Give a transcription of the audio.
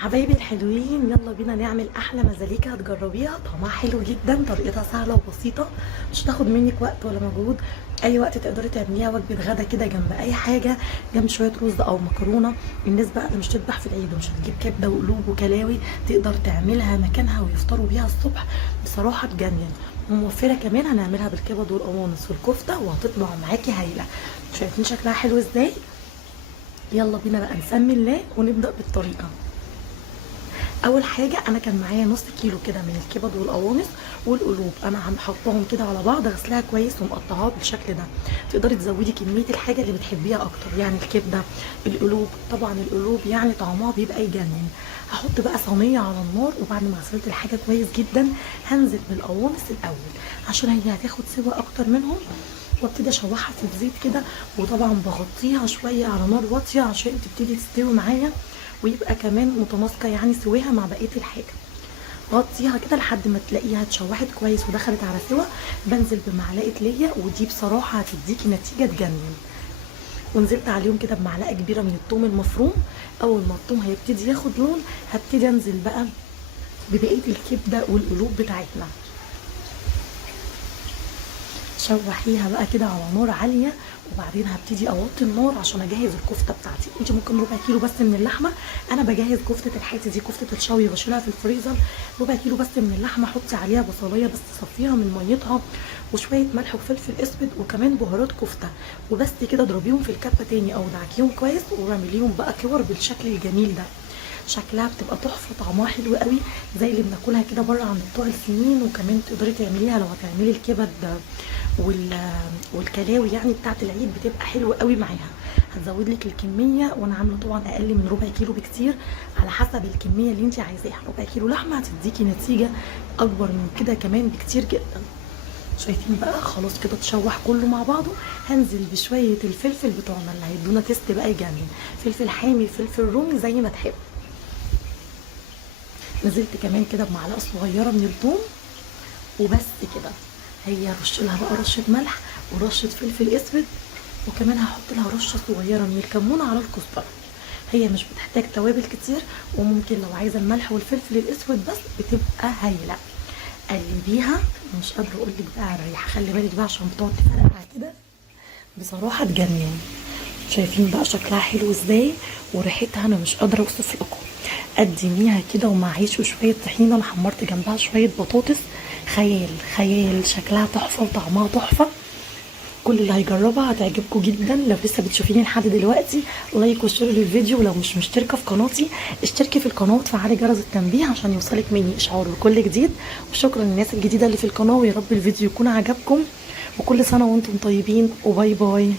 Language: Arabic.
حبايبي الحلوين، يلا بينا نعمل احلى مزاليكا هتجربيها. طعمها حلو جدا، طريقتها سهله وبسيطه، مش هتاخد منك وقت ولا مجهود. اي وقت تقدري تعمليها، وجبه غدا كده جنب اي حاجه، جنب شويه رز او مكرونه. الناس بقى اللي مش تذبح في العيد ومش هتجيب كبده وقلوب وكلاوي، تقدر تعملها مكانها ويفطروا بيها الصبح. بصراحه تجنن وموفره كمان. هنعملها بالكبد والقوانص والكفته وهتطلع معاكي هايله. شايفين شكلها حلو ازاي؟ يلا بينا بقى نسمي الله ونبدا بالطريقه. اول حاجه انا كان معايا نص كيلو كده من الكبد والقوانص والقلوب. انا عم حطهم كده على بعض، غسلها كويس ومقطعاها بالشكل ده. تقدري تزودي كميه الحاجه اللي بتحبيها اكتر، يعني الكبده، القلوب. طبعا القلوب يعني طعمها بيبقى يجنن. هحط بقى صينيه على النار، وبعد ما غسلت الحاجه كويس جدا هنزل بالقوانص الاول عشان هي هتاخد سوا اكتر منهم، وابتدي اشوحها في الزيت كده. وطبعا بغطيها شويه على نار واطيه عشان تبتدي تستوي معايا، ويبقى كمان متماسكه يعني سواها مع بقيه الحاجه. غطيها كده لحد ما تلاقيها اتشوحت كويس ودخلت على سوا. بنزل بمعلقه ليا، ودي بصراحه هتديكي نتيجه تجنن. ونزلت عليهم كده بمعلقه كبيره من الثوم المفروم. اول ما الثوم هيبتدي ياخد لون، هبتدي انزل بقى ببقيه الكبده والقلوب بتاعتنا. شوحيها بقى كده على نار عاليه، وبعدين هبتدي اوطي النار عشان اجهز الكفته بتاعتي. انت ممكن ربع كيلو بس من اللحمه، انا بجهز كفته الحاتي دي، كفته الشوي، بشيلها في الفريزر. ربع كيلو بس من اللحمه، حطي عليها بصلايه بس تصفيها من ميتها، وشويه ملح وفلفل اسود، وكمان بهارات كفته. وبس كده اضربيهم في الكبه تاني او دعكيهم كويس، واعمليهم بقى كور بالشكل الجميل ده. شكلها بتبقى تحفه، طعمها حلو قوي زي اللي بناكلها كده بره عند بتوع السنين. وكمان تقدري تعمليها لو هتعملي الكبد والكلاوي يعني بتاعت العيد، بتبقى حلوه قوي معاها. هتزود لك الكميه، وانا عامله طبعا اقل من ربع كيلو بكتير، على حسب الكميه اللي انت عايزاها. ربع كيلو لحمه هتديكي نتيجه اكبر من كده كمان بكتير جدا. شايفين بقى؟ خلاص كده اتشوح كله مع بعضه. هنزل بشويه الفلفل بتوعنا اللي هيدونا تيست بقى يجنن. فلفل حامي، فلفل رومي، زي ما تحب. نزلت كمان كده بمعلقه صغيره من الثوم، وبس كده. هي رش لها بقى رشه ملح ورشه فلفل اسود، وكمان هحط لها رشه صغيره من الكمون على الكزبره. هي مش بتحتاج توابل كتير، وممكن لو عايزه الملح والفلفل الاسود بس بتبقى هايله. قلبيها. مش قادره اقول لك بقى على الريحه، خلي بالك بقى عشان بتقعد تفرقع كده، بصراحه تجنن. شايفين بقى شكلها حلو ازاي؟ وريحتها انا مش قادره اوصف لكم. قدميها كده ومع عيش وشويه طحينه. انا حمرت جنبها شويه بطاطس. خيال خيال، شكلها تحفه وطعمها تحفه. كل اللي هيجربها هتعجبكم جدا. لو لسه بتشوفيني لحد دلوقتي، لايك وشير للفيديو. ولو مش مشتركه في قناتي، اشتركي في القناه وتفعلي جرس التنبيه عشان يوصلك مني اشعار بكل جديد. وشكرا للناس الجديده اللي في القناه، ويا رب الفيديو يكون عجبكم. وكل سنه وانتم طيبين، وباي باي.